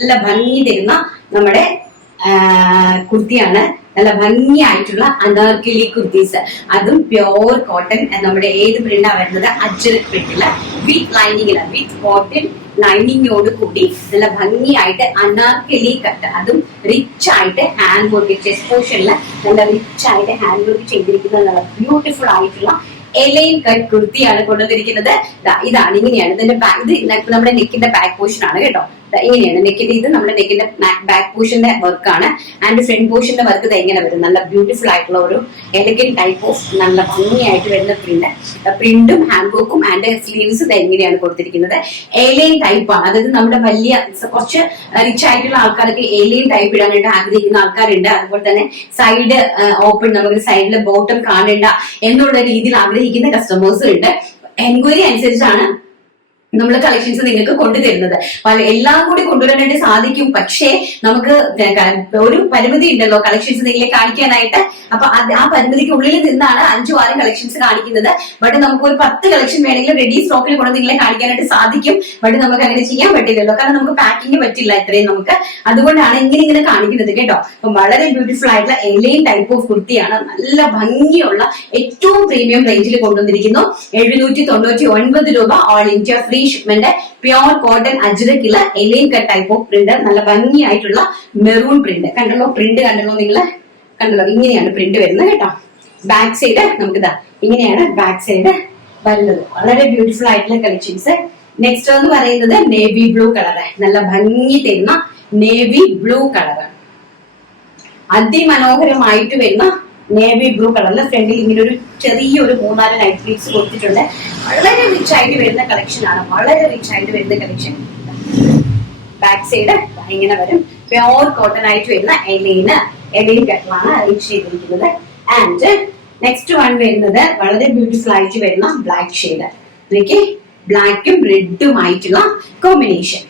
നല്ല ഭംഗി തരുന്ന നമ്മുടെ കുർത്തിയാണ്. നല്ല ഭംഗിയായിട്ടുള്ള അനാർക്കലി കുർത്തീസ്, അതും പ്യോർ കോട്ടൺ. നമ്മുടെ ഏത് പ്രിന്റാ വരുന്നത്? അജ്രക് പ്രിന്റില് വിത്ത് ലൈനിങ്ങില്, വിത്ത് കോട്ടൺ ലൈനിങ്ങോട് കൂടി നല്ല ഭംഗിയായിട്ട് അനാർക്കലി കട്ട്, അതും റിച്ച് ആയിട്ട് ഹാൻഡ് വർക്ക്, ചെസ്റ്റ് പോർഷനില് നല്ല റിച്ച് ആയിട്ട് ഹാൻഡ് വർക്ക് ചെയ്തിരിക്കുന്ന നല്ല ബ്യൂട്ടിഫുൾ ആയിട്ടുള്ള എലൈൻ കട്ട് കുർത്തിയാണ് കൊണ്ടുവന്നിരിക്കുന്നത്. ഇതാണ്, ഇങ്ങനെയാണ് ഇതിന്റെ ഇത് നമ്മുടെ നെക്കിന്റെ ബാക്ക് പോർഷൻ ആണ് കേട്ടോ. ഇങ്ങനെയാണ് നെക്കിന്റെ, ഇത് നമ്മുടെ നെക്കിന്റെ ബാക്ക് പോർഷന്റെ വർക്കാണ്. ആൻഡ് ഫ്രണ്ട് പോർഷന്റെ വർക്ക് ഇത് എങ്ങനെ വരും? നല്ല ബ്യൂട്ടിഫുൾ ആയിട്ടുള്ള ഒരു എലഗന്റ് ടൈപ്പ് ഓഫ് നല്ല ഭംഗിയായിട്ട് വരുന്ന പ്രിന്റും ഹാൻഡ് വർക്കും ആൻഡ് സ്ലീവ്സ് ഇത് എങ്ങനെയാണ് കൊടുത്തിരിക്കുന്നത്? എലൈൻ ടൈപ്പ് ആണ്. അതായത് നമ്മുടെ വലിയ കുറച്ച് റിച്ച് ആയിട്ടുള്ള ആൾക്കാർക്ക് എലൈൻ ടൈപ്പ് ഇടാനായിട്ട് ആഗ്രഹിക്കുന്ന ആൾക്കാരുണ്ട്. അതുപോലെ തന്നെ സൈഡ് ഓപ്പൺ, നമുക്ക് സൈഡിലെ ബോട്ടം കാണേണ്ട എന്നുള്ള രീതിയിൽ ആഗ്രഹിക്കുന്ന കസ്റ്റമേഴ്സും ഉണ്ട്. എൻക്വയറി അനുസരിച്ചാണ് നമ്മൾ കളക്ഷൻസ് നിങ്ങൾക്ക് കൊണ്ടുതരുന്നത്. എല്ലാം കൂടി കൊണ്ടുവരാനായിട്ട് സാധിക്കും, പക്ഷേ നമുക്ക് ഒരു പരിമിതി ഉണ്ടല്ലോ കളക്ഷൻസ് നിങ്ങളെ കാണിക്കാനായിട്ട്. അപ്പൊ ആ പരിമിതിക്ക് ഉള്ളിൽ നിന്നാണ് 5-6 കളക്ഷൻസ് കാണിക്കുന്നത്. ബട്ട് നമുക്ക് ഒരു 10 കളക്ഷൻ വേണമെങ്കിൽ റെഡി സ്റ്റോക്കിൽ കൊണ്ട് നിങ്ങളെ കാണിക്കാനായിട്ട് സാധിക്കും. ബട്ട് നമുക്ക് അങ്ങനെ ചെയ്യാൻ പറ്റില്ലല്ലോ, കാരണം നമുക്ക് പാക്കിംഗ് പറ്റില്ല ഇത്രയും നമുക്ക്. അതുകൊണ്ടാണ് ഇങ്ങനെ കാണിക്കുന്നത് കേട്ടോ. അപ്പൊ വളരെ ബ്യൂട്ടിഫുൾ ആയിട്ടുള്ള എലൈൻ ടൈപ്പ് ഓഫ് കുർത്തിയാണ്. നല്ല ഭംഗിയുള്ള ഏറ്റവും പ്രീമിയം റേഞ്ചിൽ കൊണ്ടുവന്നിരിക്കുന്നു. 799 രൂപ, all India free shipment. Pure cotton അജ്രക്കില് A line cut type of print, നല്ല ഭംഗിയായിട്ടുള്ള മെറൂൺ പ്രിന്റ്. കണ്ടല്ലോ പ്രിന്റ്, കണ്ടല്ലോ നിങ്ങള് കണ്ടല്ലോ, ഇങ്ങനെയാണ് പ്രിന്റ് വരുന്നത് കേട്ടോ. ബാക്ക് സൈഡ് നമുക്കിതാ ഇങ്ങനെയാണ് ബാക്ക് സൈഡ് വരുന്നത്. വളരെ ബ്യൂട്ടിഫുൾ ആയിട്ടുള്ള കളക്ഷൻസ്. നെക്സ്റ്റ് എന്ന് പറയുന്നത് നേവി ബ്ലൂ കളറ്, നല്ല ഭംഗി തരുന്ന നേവി ബ്ലൂ കളറ്, അതിമനോഹരമായിട്ട് വരുന്ന നേവി ബ്ലൂ കളറിൽ ഫ്രണ്ടിൽ ഇങ്ങനെ ഒരു ചെറിയൊരു 3-4 നൈറ്റ് സ്ലീവ്സ് കൊടുത്തിട്ടുണ്ട്. വളരെ റിച്ച് ആയിട്ട് വരുന്ന കളക്ഷൻ ആണ്, വളരെ റിച്ച് ആയിട്ട് വരുന്ന കളക്ഷൻ. ബാക്ക് സൈഡ് ഇങ്ങനെ വരും. പ്യോർ കോട്ടൺ ആയിട്ട് വരുന്ന എലൈൻ കട്ടിലാണ് അറേഞ്ച് ചെയ്തിരിക്കുന്നത്. ആൻഡ് നെക്സ്റ്റ് വൺ വരുന്നത് വളരെ ബ്യൂട്ടിഫുൾ ആയിട്ട് വരുന്ന ബ്ലാക്ക് ഷെയ്ഡ്. ഇതിലേക്ക് ബ്ലാക്കും റെഡും ആയിട്ടുള്ള കോമ്പിനേഷൻ,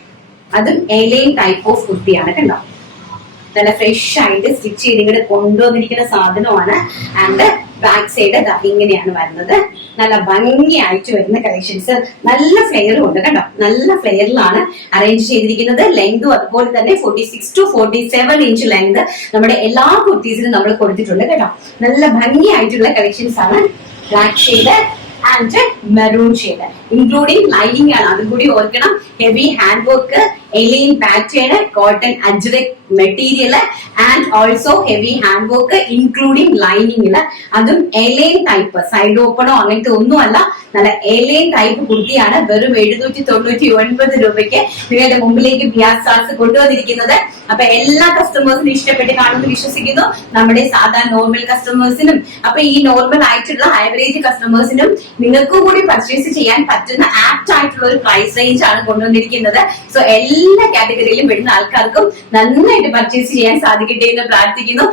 അതും എലൈൻ ടൈപ്പ് ഓഫ് കുർത്തിയാണ് കണ്ടോ. നല്ല ഫ്രഷ് ആയിട്ട് സ്റ്റിച്ച് ചെയ്ത് ഇങ്ങോട്ട് കൊണ്ടുവന്നിരിക്കുന്ന സാധനമാണ്. ആൻഡ് ബാക്ക് സൈഡ് ഇങ്ങനെയാണ് വരുന്നത്. നല്ല ഭംഗിയായിട്ട് വരുന്ന കളക്ഷൻസ്. നല്ല ഫ്ലെയറും ഉണ്ട് കേട്ടോ, നല്ല ഫ്ലെയറിലാണ് അറേഞ്ച് ചെയ്തിരിക്കുന്നത്. ലെങ്തും അതുപോലെ തന്നെ 46 to 47 ഇഞ്ച് ലെങ്ത് നമ്മുടെ എല്ലാ കുർത്തീസിലും നമ്മൾ കൊടുത്തിട്ടുണ്ട് കേട്ടോ. നല്ല ഭംഗിയായിട്ടുള്ള കളക്ഷൻസ് ആണ്. Black shade and maroon shade, including lining ആണ്, അതും കൂടി ഓർക്കണം. Heavy hand work, A line pattern, cotton Ajrak material and also heavy hand work including ലൈനിങ്ങില്, അതും എലൈൻ ടൈപ്പ്, സൈഡ് ഓപ്പണോ അങ്ങനത്തെ ഒന്നുമല്ല, നല്ല എലൈൻ ടൈപ്പ് കുർത്തിയാണ്. വെറും 799 രൂപയ്ക്ക് നിങ്ങളുടെ മുമ്പിലേക്ക് ബിയാസാസ് കൊണ്ടുവന്നിരിക്കുന്നത്. അപ്പൊ എല്ലാ കസ്റ്റമേഴ്സിനും ഇഷ്ടപ്പെട്ട് കാണുമെന്ന് വിശ്വസിക്കുന്നു, നമ്മുടെ സാധാരണ നോർമൽ കസ്റ്റമേഴ്സിനും. അപ്പൊ ഈ നോർമൽ ആയിട്ടുള്ള ആവറേജ് കസ്റ്റമേഴ്സിനും നിങ്ങൾക്കും കൂടി പർച്ചേസ് ചെയ്യാൻ പറ്റുന്ന ആപ്റ്റ് ആയിട്ടുള്ള ഒരു പ്രൈസ് റേഞ്ച് ആണ് കൊണ്ടുവന്നിരിക്കുന്നത്. സോ എല്ലാ കാറ്റഗറിയിലും വരുന്ന ആൾക്കാർക്കും നന്നായിട്ട് പർച്ചേസ് ചെയ്യാൻ സാധിക്കട്ടെ എന്ന് പ്രാർത്ഥിക്കുന്നു.